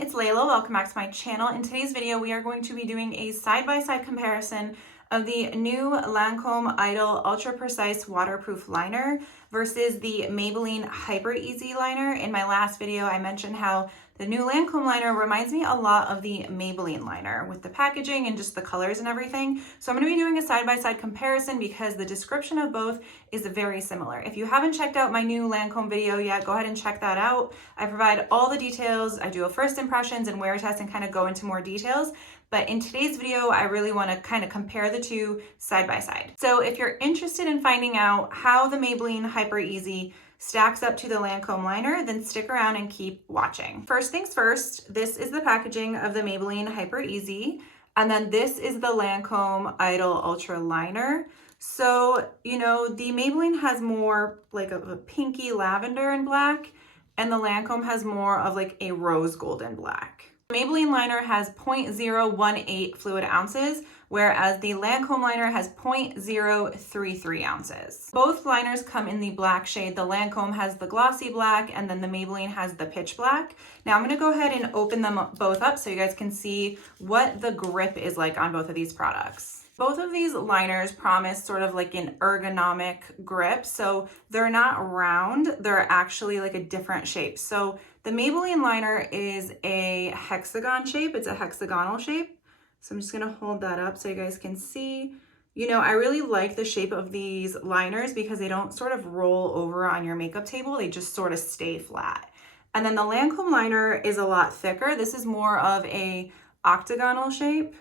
it's Layla. Welcome back to my channel. In today's video, we are going to be doing a side-by-side comparison of the new Lancôme Idôle Ultra Precise Waterproof Liner versus the Maybelline Hyper Easy Liner. In my last video, I mentioned how the new Lancôme liner reminds me a lot of the Maybelline liner with the packaging and just the colors and everything. So I'm going to be doing a side-by-side comparison because the description of both is very similar. If you haven't checked out my new Lancôme video yet, go ahead and check that out. I provide all the details. I do a first impressions and wear test and kind of go into more details. But in today's video, I really want to kind of compare the two side by side. So if you're interested in finding out how the Maybelline Hyper Easy stacks up to the Lancôme liner, then stick around and keep watching. First things first, this is the packaging of the Maybelline Hyper Easy, and then this is the Lancôme Idôle Ultra Liner. So, you know, the Maybelline has more like of a pinky lavender and black, and the Lancôme has more of like a rose golden black. The Maybelline liner has 0.018 fluid ounces, whereas the Lancôme liner has 0.033 ounces. Both liners come in the black shade. The Lancôme has the glossy black, and then the Maybelline has the pitch black. Now I'm gonna go ahead and open them both up so you guys can see what the grip is like on both of these products. Both of these liners promise sort of like an ergonomic grip. So they're not round, they're actually like a different shape. So the Maybelline liner is a hexagon shape. It's a hexagonal shape. So I'm just gonna hold that up so you guys can see. You know, I really like the shape of these liners because they don't sort of roll over on your makeup table. They just sort of stay flat. And then the Lancôme liner is a lot thicker. This is more of a octagonal shape.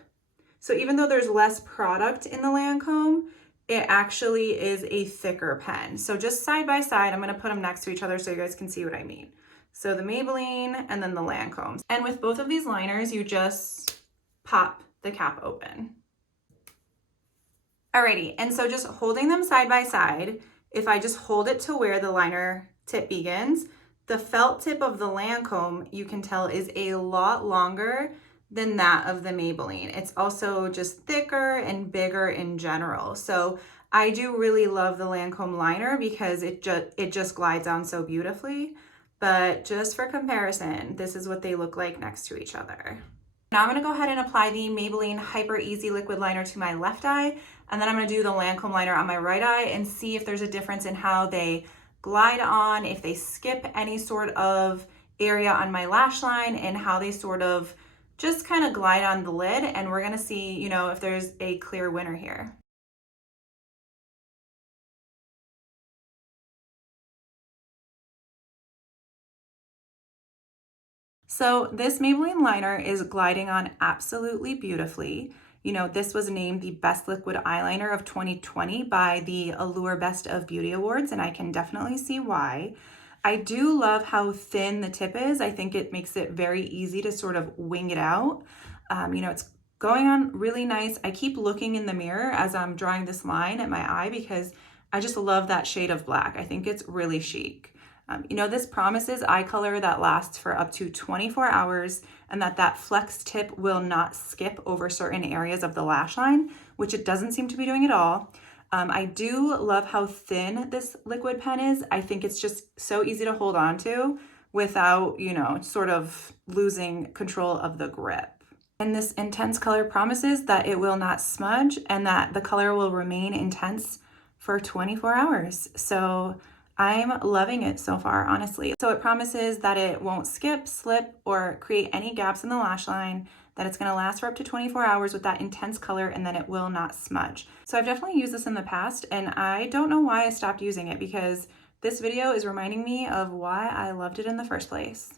So even though there's less product in the Lancôme, it actually is a thicker pen. So just side by side, I'm gonna put them next to each other so you guys can see what I mean. So the Maybelline and then the Lancôme. And with both of these liners, you just pop the cap open. Alrighty, and so just holding them side by side, if I just hold it to where the liner tip begins, the felt tip of the Lancôme, you can tell, is a lot longer than that of the Maybelline. It's also just thicker and bigger in general. So I do really love the Lancôme liner because it just glides on so beautifully. But just for comparison, this is what they look like next to each other. Now I'm gonna go ahead and apply the Maybelline Hyper Easy liquid liner to my left eye, and then I'm gonna do the Lancôme liner on my right eye and see if there's a difference in how they glide on, if they skip any sort of area on my lash line, and how they sort of just kind of glide on the lid. And we're gonna see, you know, if there's a clear winner here. So this Maybelline liner is gliding on absolutely beautifully. You know, this was named the best liquid eyeliner of 2020 by the Allure Best of Beauty Awards, and I can definitely see why. I do love how thin the tip is. I think it makes it very easy to sort of wing it out. You know, it's going on really nice. I keep looking in the mirror as I'm drawing this line at my eye because I just love that shade of black. I think it's really chic. You know, this promises eye color that lasts for up to 24 hours and that flex tip will not skip over certain areas of the lash line, which it doesn't seem to be doing at all. I do love how thin this liquid pen is. I think it's just so easy to hold on to without, you know, sort of losing control of the grip. And this intense color promises that it will not smudge and that the color will remain intense for 24 hours. So I'm loving it so far, honestly. So it promises that it won't skip, slip, or create any gaps in the lash line, that it's gonna last for up to 24 hours with that intense color, and then it will not smudge. So I've definitely used this in the past, and I don't know why I stopped using it because this video is reminding me of why I loved it in the first place.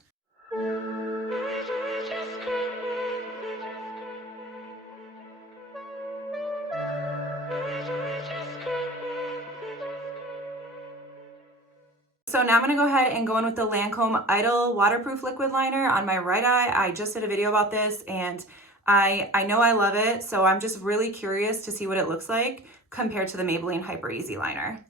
So now I'm gonna go ahead and go in with the Lancôme Idôle Waterproof Liquid Liner on my right eye. I just did a video about this and I know I love it. So I'm just really curious to see what it looks like compared to the Maybelline Hyper Easy Liner.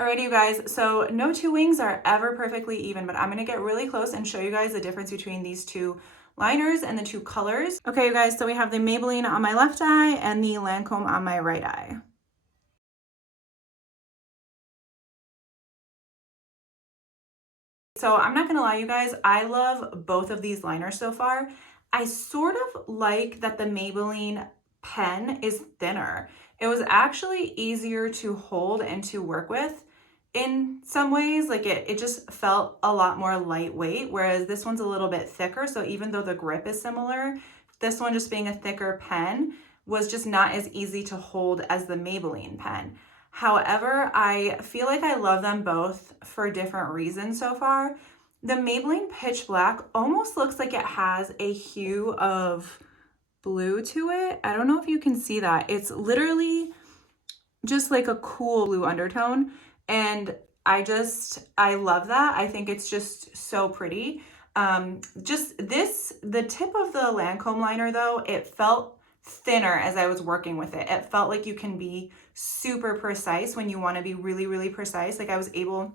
Alrighty, you guys, so no two wings are ever perfectly even, but I'm gonna get really close and show you guys the difference between these two liners and the 2 colors. Okay, you guys, so we have the Maybelline on my left eye and the Lancôme on my right eye. So I'm not gonna lie, you guys, I love both of these liners so far. I sort of like that the Maybelline pen is thinner. It was actually easier to hold and to work with in some ways. Like it just felt a lot more lightweight, whereas this one's a little bit thicker. So even though the grip is similar, this one just being a thicker pen was just not as easy to hold as the Maybelline pen. However, I feel like I love them both for different reasons so far. The Maybelline Pitch Black almost looks like it has a hue of blue to it. I don't know if you can see that. It's literally just like a cool blue undertone. And I love that. I think it's just so pretty. The tip of the Lancôme liner though, it felt thinner as I was working with it. It felt like you can be super precise when you want to be really, really precise. Like I was able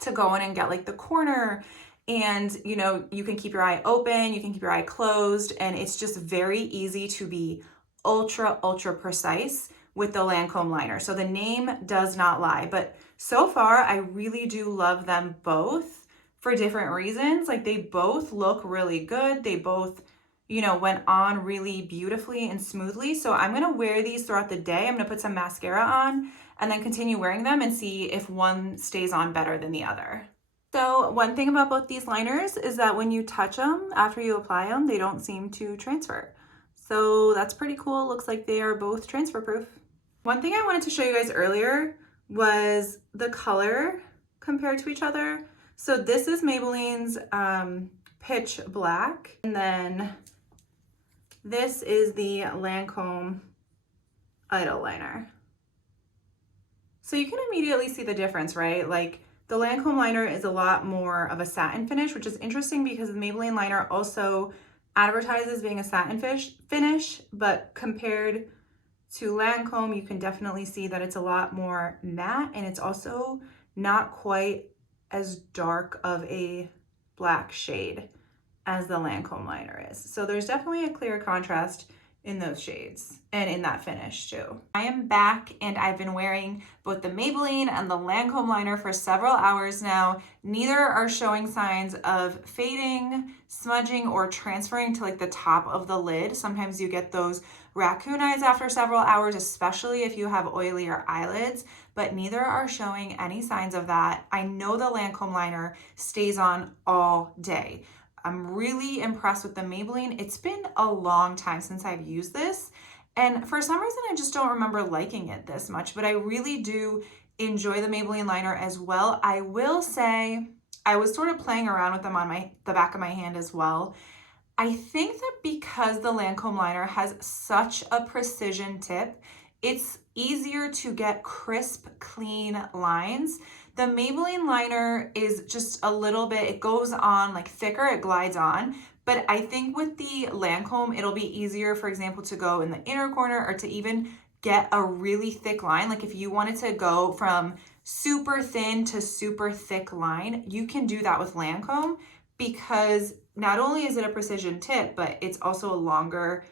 to go in and get like the corner, and you know, you can keep your eye open, you can keep your eye closed, and it's just very easy to be ultra, ultra precise with the Lancôme liner. So the name does not lie, but so far I really do love them both for different reasons. Like they both look really good. They both, you know, went on really beautifully and smoothly. So I'm gonna wear these throughout the day. I'm gonna put some mascara on and then continue wearing them and see if one stays on better than the other. So one thing about both these liners is that when you touch them, after you apply them, they don't seem to transfer. So that's pretty cool. Looks like they are both transfer proof. One thing I wanted to show you guys earlier was the color compared to each other. So this is Maybelline's Pitch Black, and then this is the Lancôme Idôle liner. So you can immediately see the difference, right? Like the Lancôme liner is a lot more of a satin finish, which is interesting because the Maybelline liner also advertises being a satin finish, but compared to Lancôme, you can definitely see that it's a lot more matte, and it's also not quite as dark of a black shade as the Lancôme liner is. So there's definitely a clear contrast in those shades and in that finish too. I am back and I've been wearing both the Maybelline and the Lancôme liner for several hours now. Neither are showing signs of fading, smudging, or transferring to like the top of the lid. Sometimes you get those raccoon eyes after several hours, especially if you have oilier eyelids, but neither are showing any signs of that. I know the Lancôme liner stays on all day. I'm really impressed with the Maybelline. It's been a long time since I've used this, and for some reason I just don't remember liking it this much, but I really do enjoy the Maybelline liner as well. I will say I was sort of playing around with them on the back of my hand as well. I think that because the Lancôme liner has such a precision tip, it's easier to get crisp, clean lines. The Maybelline liner is just a little bit, it goes on like thicker, it glides on. But I think with the Lancôme, it'll be easier, for example, to go in the inner corner or to even get a really thick line. Like if you wanted to go from super thin to super thick line, you can do that with Lancôme, because not only is it a precision tip, but it's also a longer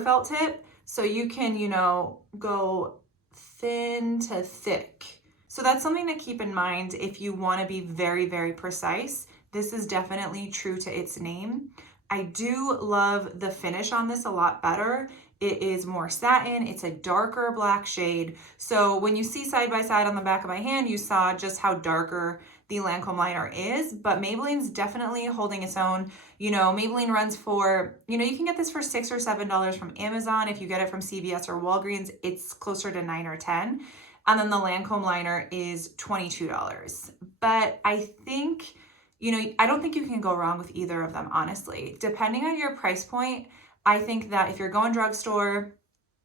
felt tip. So you can, you know, go thin to thick. So that's something to keep in mind if you want to be very, very precise. This is definitely true to its name. I do love the finish on this a lot better. It is more satin, it's a darker black shade. So when you see side by side on the back of my hand, you saw just how darker the Lancôme liner is, but Maybelline's definitely holding its own. You know, Maybelline runs for, you know, you can get this for $6 or $7 from Amazon. If you get it from CVS or Walgreens, it's closer to $9 or $10. And then the Lancôme liner is $22. But I think, you know, I don't think you can go wrong with either of them, honestly. Depending on your price point, I think that if you're going drugstore,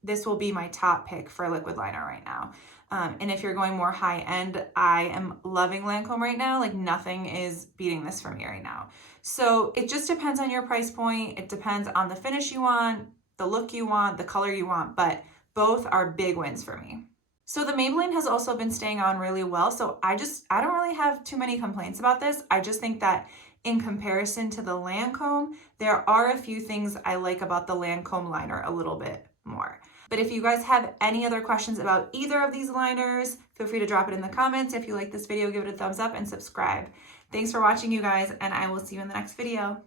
this will be my top pick for liquid liner right now. And if you're going more high end, I am loving Lancôme right now. Like nothing is beating this for me right now. So it just depends on your price point. It depends on the finish you want, the look you want, the color you want, but both are big wins for me. So the Maybelline has also been staying on really well. So I don't really have too many complaints about this. I just think that in comparison to the Lancôme, there are a few things I like about the Lancôme liner a little bit more. But if you guys have any other questions about either of these liners, feel free to drop it in the comments. If you like this video, give it a thumbs up and subscribe. Thanks for watching, you guys, and I will see you in the next video.